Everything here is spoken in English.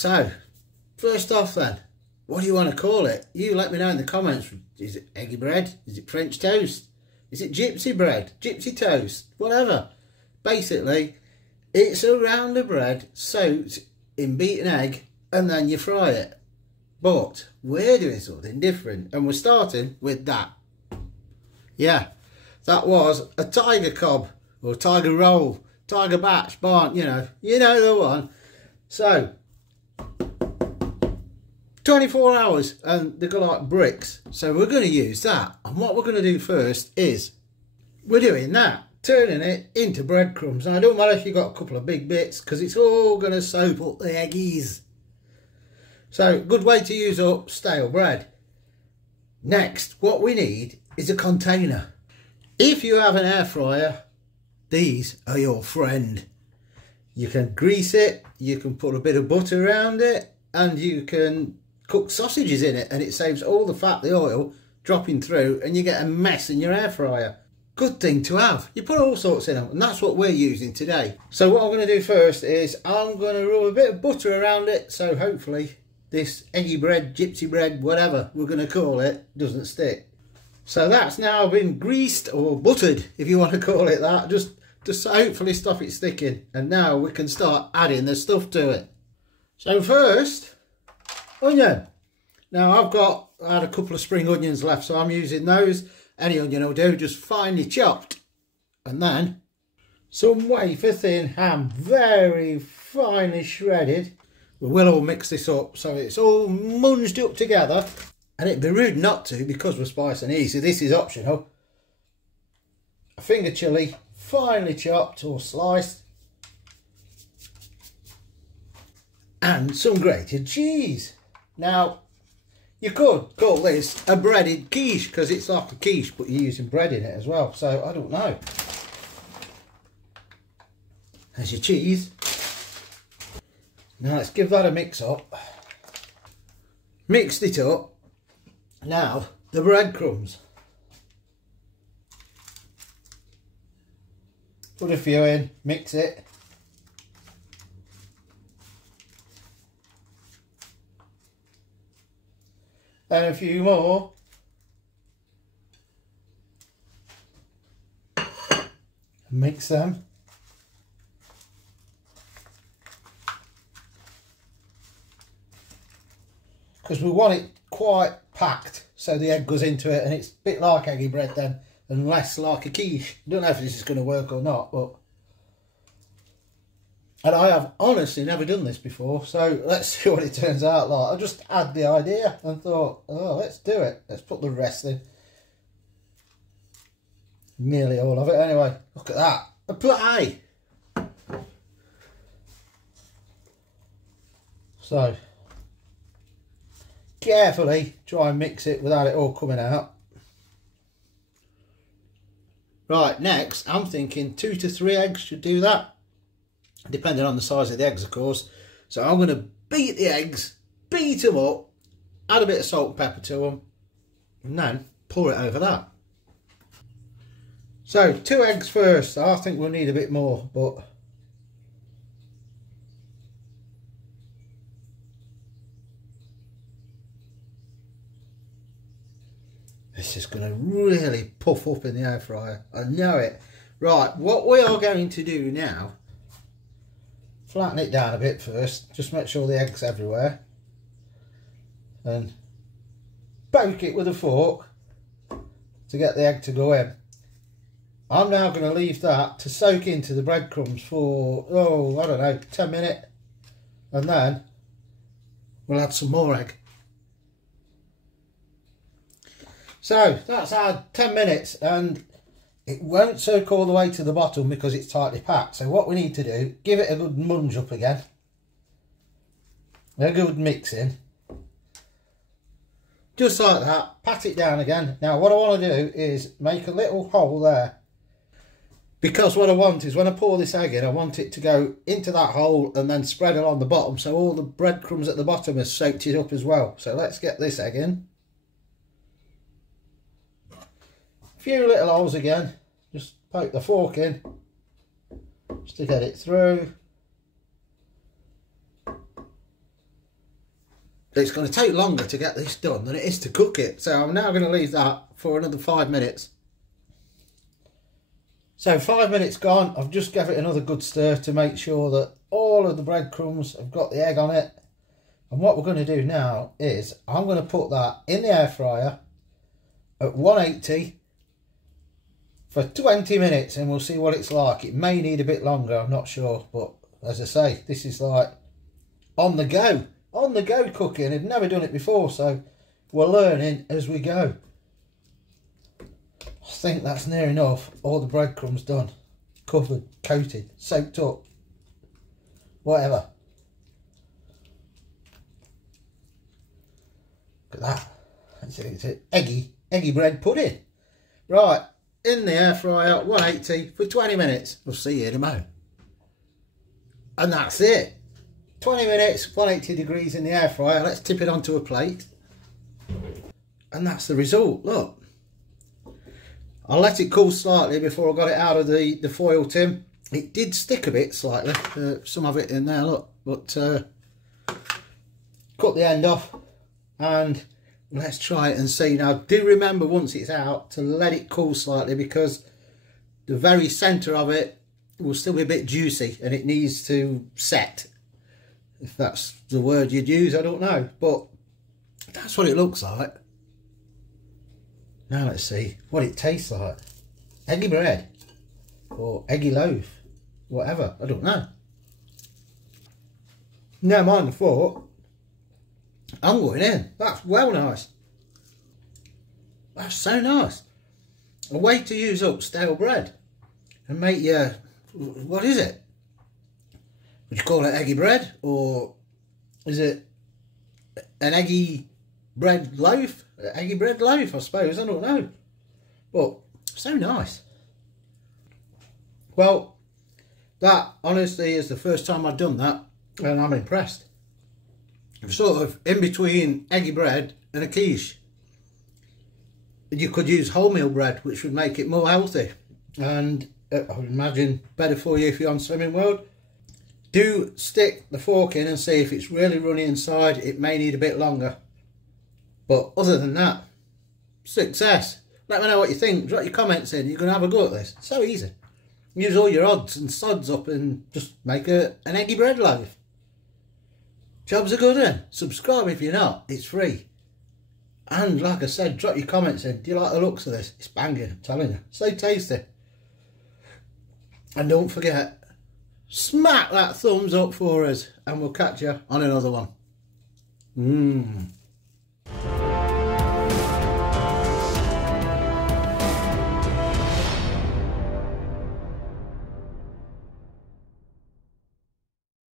So, first off then, what do you want to call it? You let me know in the comments. Is it eggy bread? Is it French toast? Is it gypsy bread? Gypsy toast? Whatever. Basically, it's a round of bread soaked in beaten egg and then you fry it. But we're doing something different and we're starting with that. Yeah, that was a tiger cob or tiger roll, tiger batch, barn, you know the one. So 24 hours and they go like bricks. So we're going to use that. And what we're going to do first is we're doing that, turning it into breadcrumbs. And I don't matter if you've got a couple of big bits because it's all going to soak up the eggies. So good way to use up stale bread. Next, what we need is a container. If you have an air fryer, these are your friend. You can grease it, you can put a bit of butter around it, and you can cook sausages in it, and it saves all the fat, the oil dropping through, and you get a mess in your air fryer. Good thing to have. You put all sorts in them, and that's what we're using today. So what I'm going to do first is I'm going to rub a bit of butter around it, so hopefully this eggy bread, gypsy bread, whatever we're going to call it, doesn't stick. So that's now been greased or buttered, if you want to call it that, just to hopefully stop it sticking. And now we can start adding the stuff to it. So first, onion. Now I had a couple of spring onions left, so I'm using those. Any onion will do, just finely chopped. And then some wafer thin ham, very finely shredded. We will all mix this up so it's all munged up together. And it'd be rude not to because we're spice and easy. This is optional. A finger chilli, finely chopped or sliced. And some grated cheese. Now, you could call this a breaded quiche because it's like a quiche, but you're using bread in it as well. So, I don't know. There's your cheese. Now, let's give that a mix up. Mixed it up. Now, the breadcrumbs. Put a few in, mix it. Then a few more. Mix them. Because we want it quite packed so the egg goes into it and it's a bit like eggy bread then and less like a quiche. I don't know if this is going to work or not, but and I have honestly never done this before, so let's see what it turns out like. I just had the idea and thought, oh, let's do it, let's put the rest in. Nearly all of it anyway. Look at that, a pie. So carefully try and mix it without it all coming out. Right, next I'm thinking 2 to 3 eggs should do that, depending on the size of the eggs of course. So I'm going to beat the eggs, beat them up, add a bit of salt and pepper to them, and then pour it over that. So 2 eggs first. I think we'll need a bit more, but it's just going to really puff up in the air fryer. I know it. Right, what we are going to do now, flatten it down a bit first. Just make sure the egg's everywhere. And poke it with a fork to get the egg to go in. I'm now going to leave that to soak into the breadcrumbs for, oh, I don't know, 10 minutes. And then we'll add some more egg. So that's our 10 minutes and it won't soak all the way to the bottom because it's tightly packed. So what we need to do, give it a good munge up again. A good mixing. Just like that, pat it down again. Now what I want to do is make a little hole there. Because what I want is when I pour this egg in, I want it to go into that hole and then spread along the bottom. So all the breadcrumbs at the bottom have soaked it up as well. So let's get this egg in. Few little holes again, just poke the fork in just to get it through. it's going to take longer to get this done than it is to cook it. So I'm now going to leave that for another 5 minutes. So 5 minutes gone. I've just given it another good stir to make sure that all of the breadcrumbs have got the egg on it. And what we're going to do now is I'm going to put that in the air fryer at 180 for 20 minutes and we'll see what it's like. It may need a bit longer, I'm not sure, but as I say, this is like on the go cooking. I've never done it before, so we're learning as we go. I think that's near enough. All the breadcrumbs done, covered, coated, soaked up, whatever. Look at that. It's an eggy bread pudding. Right, in the air fryer, 180 for 20 minutes. We'll see you in a moment. And that's it. 20 minutes, 180 degrees in the air fryer. Let's tip it onto a plate. And that's the result, look. I let it cool slightly before I got it out of the foil tin. It did stick a bit slightly, some of it in there, look. But cut the end off and let's try it and see. Now, do remember once it's out to let it cool slightly because the very centre of it will still be a bit juicy and it needs to set. If that's the word you'd use, I don't know. But that's what it looks like. Now let's see what it tastes like. Eggy bread or eggy loaf, whatever, I don't know. Now mind the fork, I'm going in. That's well nice. That's so nice. A way to use up stale bread and make your, what is it? Would you call it eggy bread, or is it an eggy bread loaf? Eggy bread loaf, I suppose, I don't know. But so nice. Well, that honestly is the first time I've done that and I'm impressed. I'm sort of in between eggy bread and a quiche. You could use wholemeal bread, which would make it more healthy and I would imagine better for you if you're on Slimming World. Do stick the fork in and see if it's really runny inside. It may need a bit longer. But other than that, success. Let me know what you think. Drop your comments in. You're going to have a go at this. It's so easy. Use all your odds and sods up and just make an eggy bread loaf. Job's a good one. Subscribe if you're not. It's free. And like I said, drop your comments in. Do you like the looks of this? It's banging, I'm telling you. So tasty. And don't forget, smack that thumbs up for us. And we'll catch you on another one.